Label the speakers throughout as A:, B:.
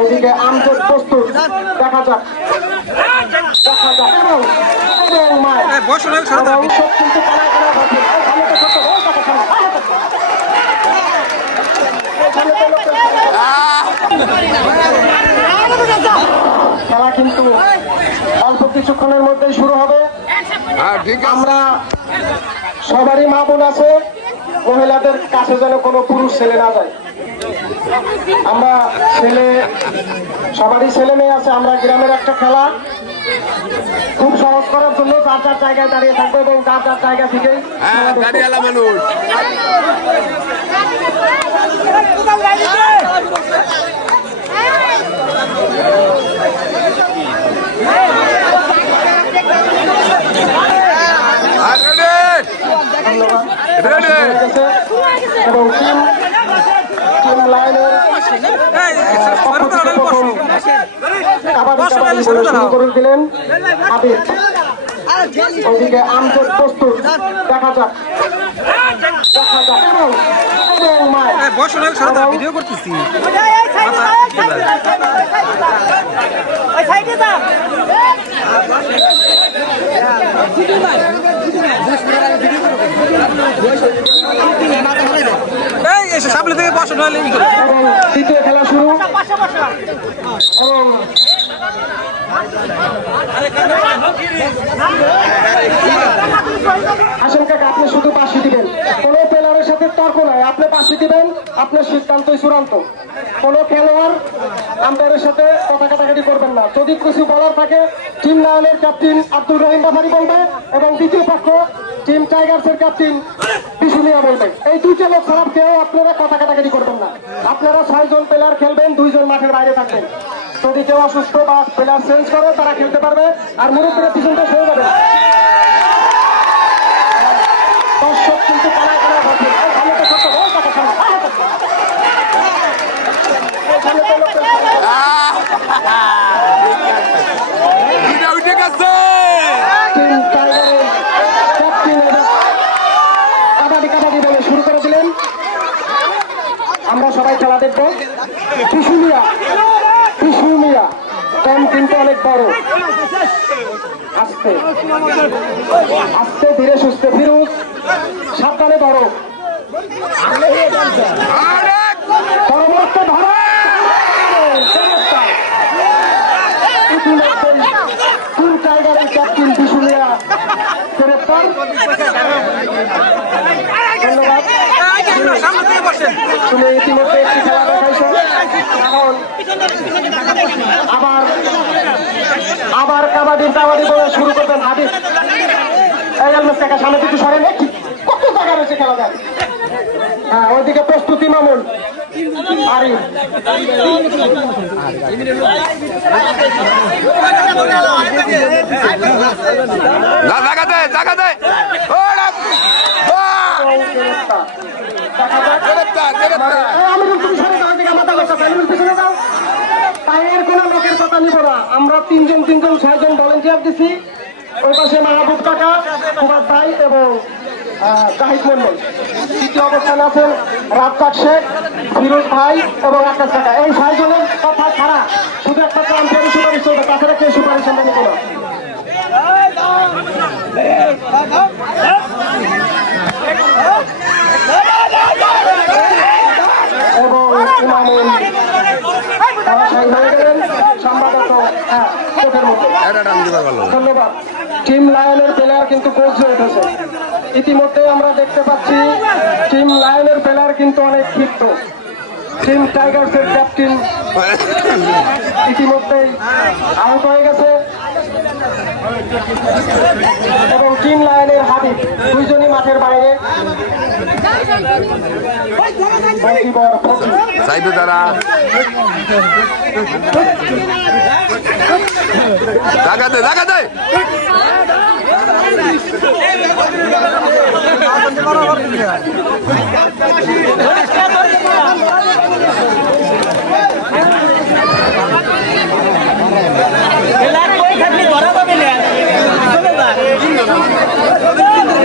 A: ওইদিকে আমজেদ প্রস্তুত। দেখা যাক। দেখা যাক। এবং এবং মায়
B: বসো? না সরো
A: এবং সব কিন্তু কানা কানা খেলা কিন্তু অল্প কিছুক্ষণের মধ্যেই শুরু হবে।
C: হ্যাঁ
A: আমরা সবারই মা বোন আছে। মহিলাদের কাছে যেন কোনো পুরুষ ছেলে না যায়। আমরা ছেলে সবারই ছেলে মেয়ে আছে আমরা গ্রামের একটা খেলা। খুব সহজ করার জন্য যার যার জায়গায় দাঁড়িয়ে থাকব এবং যার যার জায়গা থেকেই
C: হ্যাঁ গাড়িওয়ালা মানুষ। আর রেডি রেডি
A: হয়ে এবং টিম কাবাডি। শুরু করে দিলেন আমজেদ প্রস্তুত। দেখা যাক। দেখা যাক। এবং
B: ভিডিও এই, এসে সামনে থেকে বসো নাহলে
A: খেলা শুরু। আপনি শুধু পাশে কোনো সাথে তর্ক নাই। আপনি পাশে আপনার সিদ্ধান্তই চূড়ান্ত। কোনো খেলোয়াড় আম্পায়ারের সাথে কথা কাটাকাটি করবেন না। যদি কিছু বলার থাকে টিম নায়নের ক্যাপ্টেন আব্দুর রহিম বাফারি বলবে এবং দ্বিতীয় পক্ষ টিম টাইগার্সের ক্যাপ্টেন মিয়া বলবে এই দুইটা লোক খারাপ কেউ আপনারা কথা কাটাকাটি করবেন না। আপনারা ছয়জন প্লেয়ার খেলবেন দুইজন মাঠের বাইরে থাকবেন। যদি কেউ অসুস্থ বা প্লেয়ার চেঞ্জ করে তারা খেলতে পারবে আর মুরব্বীরা পিছনটা সরে যাবে। কিন্তু কানা কানা ভাবে এই সামনে তো সত্য, ওই কথা শোনো, আহ! এই সামনে তো লোকজন-
C: দুইটা উঠে গেছে
A: টিম টাইগারের ক্যাপ্টেন এবং কাবাডি কাবাডি বলে শুরু করে দিলেন সবাই খেলা দেখব পিসুমিয়া পিসুমিয়া কম কিন্তু অনেক বড়। আস্তে। আস্তে, ধীরে সুস্থে। ফিরুজ, সাবধানে বড় পরবর্তী ইতিমধ্যেই টাইগারের ক্যাপ্টেন ধন্যবাদ
B: এই যে সামনে থেকে বসেন
A: তুমি ইতিমধ্যে একটি খেলা দেখাইছো। আবার আবার কাবাডি কাবাডি বলে শুরু করবেন হাবিব। এই আলমাস টাকা সামনে একটি কত জায়গা রয়েছে খেলা যায় হ্যাঁ ওইদিকে প্রস্তুতি মামুন। আরিফ।
C: জায়গা
A: পায়ের কোনো লোকের কথা নিব না আমরা তিনজন তিনজন ছয়জন ভলেন্টিয়ার দিছি ওই পাশে মাহবুব কাকা কুমার ভাই এবং জাহিদ মন্ডল তৃতীয় অবস্থানে আছেন রাজ্জাক শেখ ফিরোজ ভাই এবং আকাশ কাকা এই ছয়জনের কথা ছাড়া শুধু একটা আম্পায়ারি সুপারিশ চলবে তাছাড়া কেউ সুপারিশ না এবং ধন্যবাদ। টিম লায়নের প্লেয়ার কিন্তু হয়ে উঠেছে ইতিমধ্যে আমরা দেখতে পাচ্ছি টিম লায়নের প্লেয়ার কিন্তু অনেক ক্ষিপ্ত টিম টাইগার্সের ক্যাপ্টেন ইতিমধ্যেই আহত হয়ে গেছে এবং টিম লায়নের হাবিব দুইজনই মাঠের বাইরে বঙ্কিবর ফকির
C: চাইবে তারা জায়গা দে জায়গা দে
D: এলাক কই থাকলে ধরা পাবে না চলে যা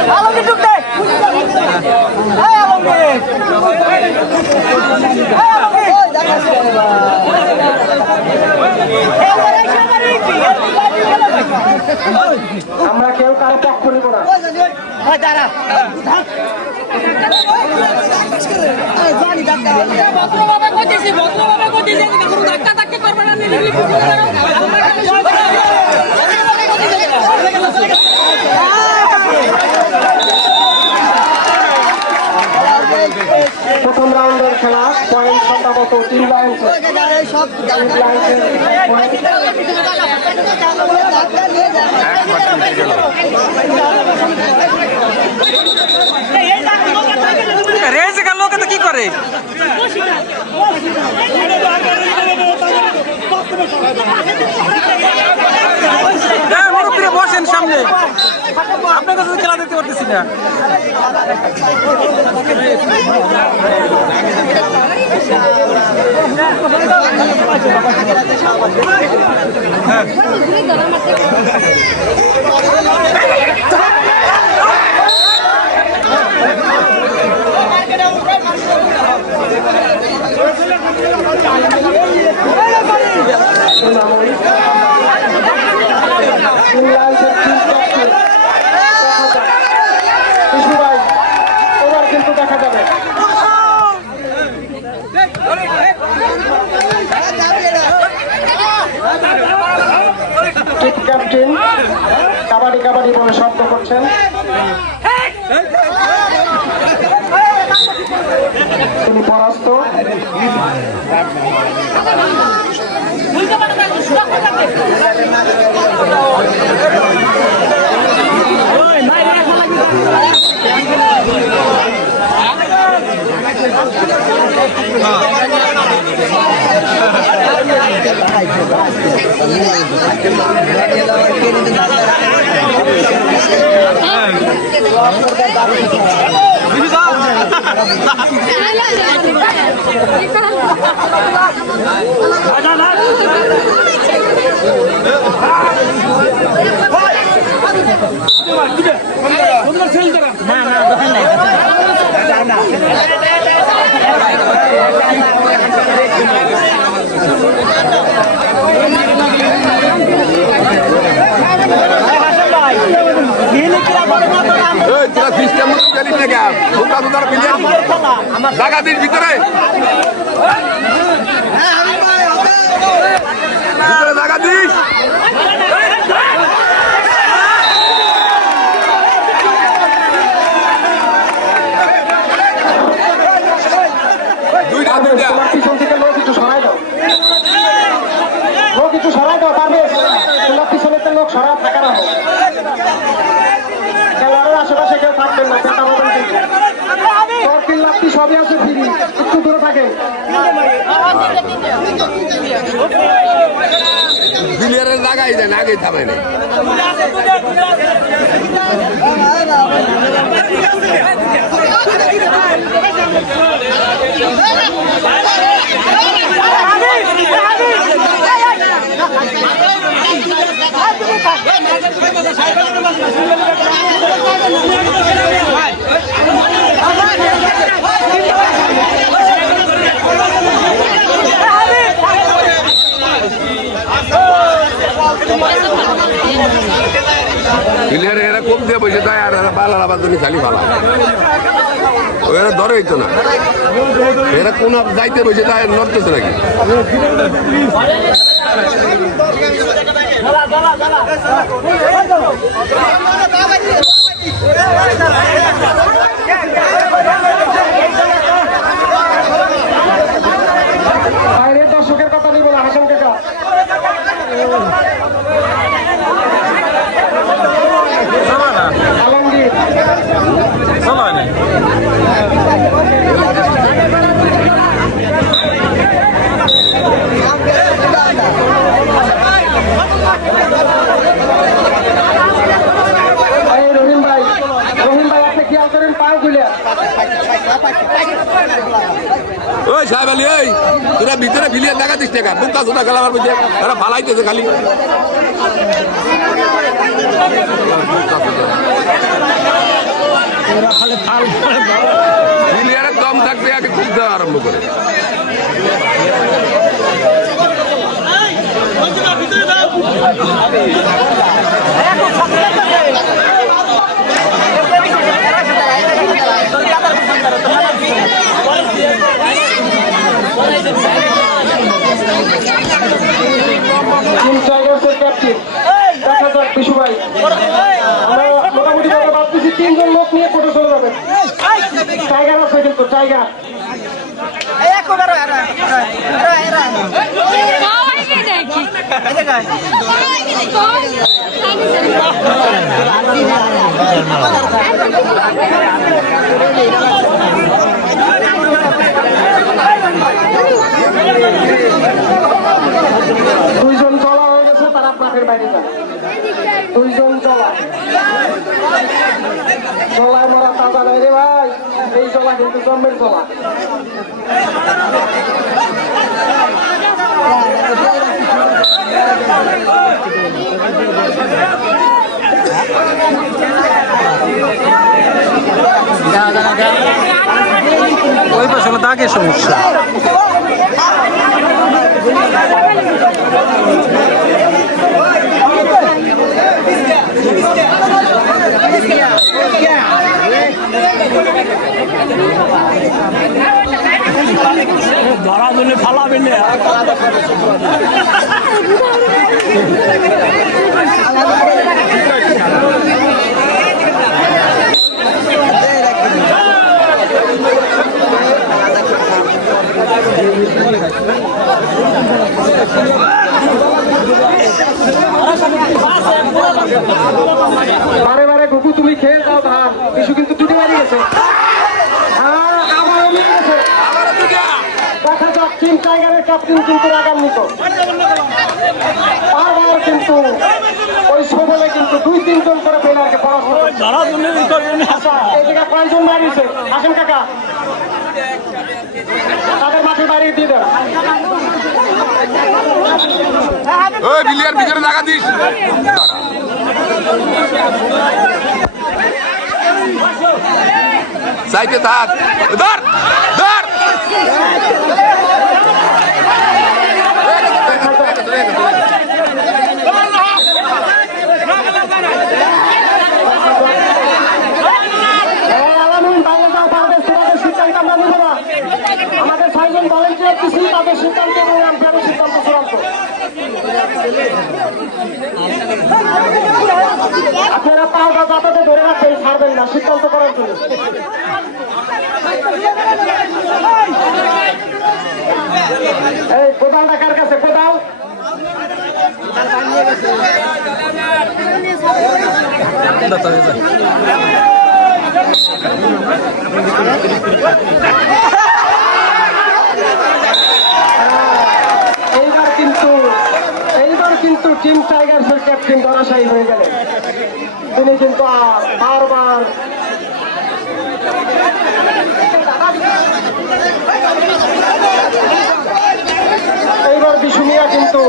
C: এরা সাইডটা
D: এই আবি ভিতরে পিছনে চাপতে ভাই গার্মেন্টে কোন করে না বিপদ আছে কি এই আমাকে একটু ভাই আপনি আমাকে একটু দে
A: আমরা কেউ কারও পক্ষ নিব না
D: দাঁড়া
E: ভদ্রভাবে করতেছি ভদ্রভাবে করতেছি ধাক্কা ধাক্কি করবে না নিরিবিলি কিছু করবে না। আমরা খালি সবাই
A: প্রথম রাউন্ডের খেলা সম্ভবত তিন লাইন
B: রেজে গেল লোকে তো কি করে? হ্যাঁ মুরব্বীরা বসেন সামনে। আপনার কাছে খেলা দেখতে পারতেছি না।
A: তিন লাইনের তিন ক্যাপ্টেন ইসু ভাই এবার কিন্তু দেখা যাবে টিপ ক্যাপ্টেন কাবাডি কাবাডি বলে শব্দ করছেন তিনি পরাস্ত আপনার
C: এই তোরা সিস্টেম মতো গেলিস না কেন? ভিতরে জায়গা দিস দুইটা
A: পারবে
C: দুইটা
A: তোমার পিছন থেকে লোক একটু সরাই দাও লোক একটু সরাই দাও পারবে তোমার পিছনে লোক সরা থাকা রাখো খেলোয়াড়ের আশেপাশে কেউ থাকবেন না তর্কিল লাভটি সবই আছে ফ্রি একটু দূরে থাকে
C: জায়গায় দেন আগে থামে নেই প্লেয়ার এরা কম দিয়ে বসে তাই আর এরা বালার আবার জন্য খালি ভালা এরা ধরে হইতো না। এরা কোন যাইতে বসে তাই নড়তেছে নাকি?
A: বাইরের দর্শকের কথা নিব না হাসান কাকা আলমগীর রহিম ভাই রহিম ভাই, আপনি খেয়াল করেন পাও গুলিয়া
C: ওই সাহেব আলী, এই, তোরা ভিতরে ভিলিয়ে দেখাতিস টাকা বুকা সোনা খেলা আমার বুঝে, তারা ফালাইতেছে খালি। খালি দম থাকতে আগে খুব আরম্ভ করে।
E: সবাইকে দেখি
A: দুইজন জলা হয়ে গেছে তারা মাঠের বাইরে যান দুইজন জলা জলায় মরা তাজা নাই রে ভাই এই জলা কিন্তু জন্মের জলা
B: ওই পাশে দাগের সমস্যা।
D: ধরা জন্য ফালাবেন না।
A: বারে বারে গুকু তুমি খেয়ে যাও ধান কিছু কিন্তু দুটি বাড়ি গেছে হ্যাঁ আবারও নিয়ে গেছে দেখা যাক টিম ক্যাপ্টেন কিন্তু রাগান্বিত। বারবার কিন্তু ওই সবলে কিন্তু দুই তিনজন করে প্লেয়ারকে পরাস্ত আচ্ছা এই জায়গায় কয়েকজন আসেন কাকা। তাদের মাঠে বাড়িয়ে দিয়ে দেন।
C: ওই ফিলিয়ার ভিতরে দিস। সাইডে থাক। ধর ধর
A: হ্যাঁ, আলামিন, বাইরে যাও, তাদের তোমাদের সিদ্ধান্ত আমরা নেব না। আমাদের ছয়জন ভলেন্টিয়ার দিচ্ছি তাদের সিদ্ধান্ত এবং আম্পায়ারের সিদ্ধান্ত চূড়ান্ত আপনারা পাওয়া যাতাতে ধরে রাখবেন, ছাড়বেন না, সিদ্ধান্ত করার জন্য। এই, কোদালটা কার কাছে? কোদাল? এইবার কিন্তু কিন্তু টিম টাইগার্সের ক্যাপ্টেন ধরাশায়ী হয়ে গেলেন। তিনি কিন্তু বারবার এইবার বিশু মিয়া কিন্তু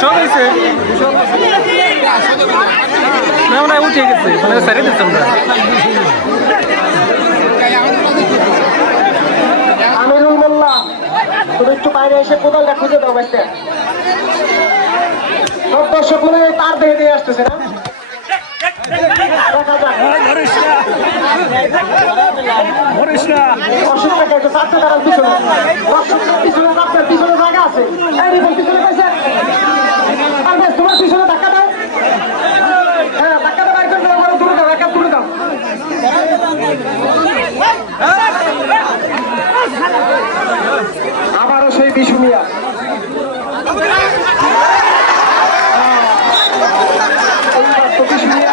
B: সব হয়েছে। না ওরা উঠে গেছে মানে সারি দিচ্ছি আমরা।
A: আমিরুল মোল্লা, তুমি একটু বাইরে এসে কোদালটা খুঁজে দাও বাইতে সব দর্শক মনে তার দেখে দিয়ে আসতেছে না? পিছনে? জায়গা আছে। তোমার পিছনে ধাক্কা দাও হ্যাঁ ধাক্কা দাও একজন করে আমার দূরে দাও একা দূরে দাও আবারও সেই বিশু মিয়া এইবার তো বিশু মিয়া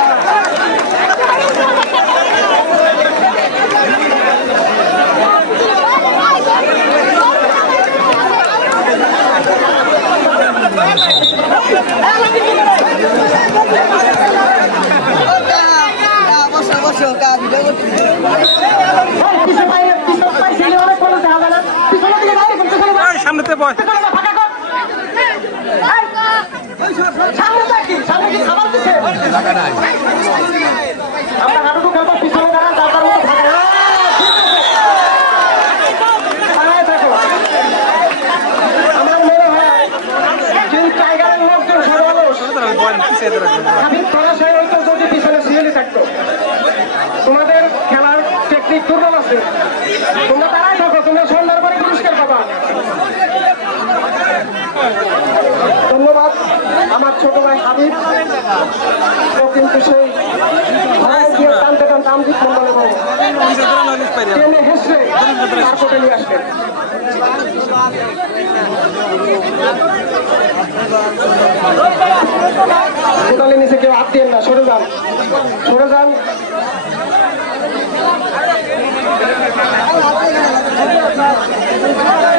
A: পিছনে বাইরে পিছনে পাইছিলি অনেক কোনো দেখা যায় না পিছনে দিকে যাই পিছনে যাই
B: এই সামনেতে বয়
A: পিছনে যা, ফাঁকা কর এই, সামনে যা কি সামনে কি খাবার দিছে
C: টাকা নাই
A: আমরা হাঁটুটু খেলব পিছনে দাঁড়ান তারপর মতো থাকে আমি সরাসরি হয়তো যদি পিছনে সিএলি থাকতো তোমাদের খেলার টেকনিক দুর্বল আছে। তোমরা ধন্যবাদ, আমার ছোট ভাই হাবিব। ও কিন্তু সেই দিয়ে টানতে টানতে আমি মন্ডলে টেনে হেসে তারপরে নিয়ে আসবেন নিচে কেউ হাত না, সরে যান। সরে যান।
B: আরে দেখছে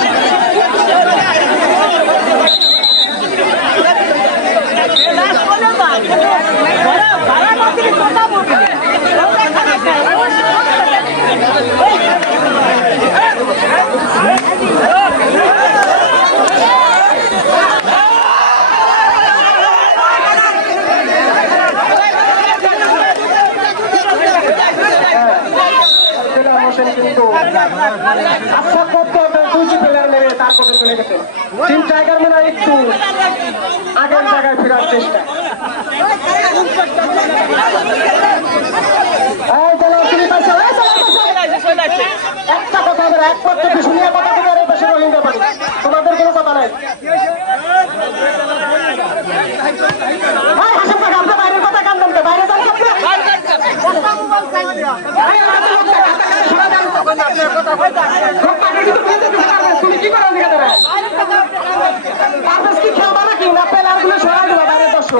A: সেটা হোসেন কিন্তু আচ্ছা করতে হবে দুইটি প্লেয়ার মেরে তারপরে চলে গেছে টিম টাইগার মনে হয় একটু আগের জায়গায় ফেরার চেষ্টা। একটা কথা না, এক পথে শুনিয়ে কথা বলে আর পাশে রোহিঙ্গা পানি তোমাদের কোনো কথা নাই কথা কান তো, বাইরে। তুমি কি করেন এখানে দাঁড়ায়? কি খেলবা নাকি? না পেলারগুলো সরাই দিবা বাইরের দর্শক?